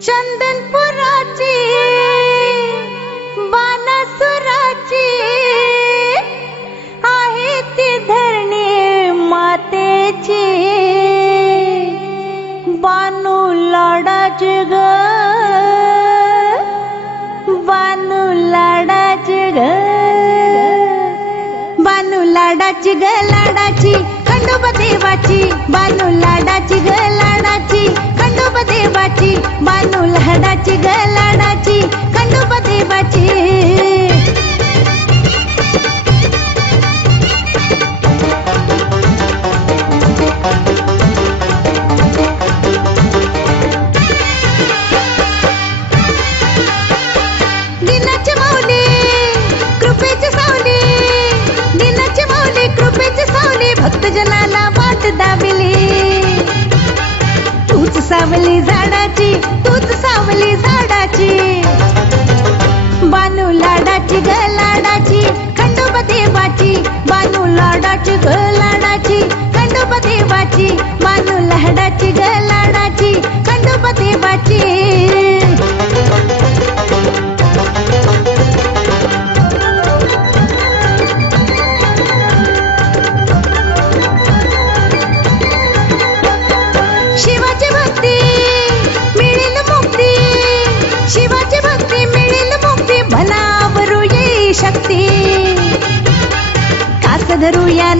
चंदनपुराची बाणासुराची आहे ती धरणी मातेची। बानू लाडाची ग, बानू लाडाची ग, बानू लाडाची ग लाडाची खंडोबा देवाची। बानू लाडाची ग लाडाची खंडोबा देवाची। बानू लाडाची ग लाडाची खंडोबा देवाची। दिनाची माऊली कृपेची सावली, दिनाची माऊली कृपेची सावली भक्तजनाला वाट दाविली। तूच सावली झाडाची, तूच सावली झाडाची। बानू लाडाची ग लाडाची खंडोबा देवाची। बानू लाडाची ग लाडाची खंडोबा देवाची। बानू लाडाची ग लाडाची खंडोबा देवाची। शिवाची भक्ती मिळेल मुक्ती, शिवाची भक्ती मिळेल मुक्ती। मनावरू येई शक्ती, कास धरूया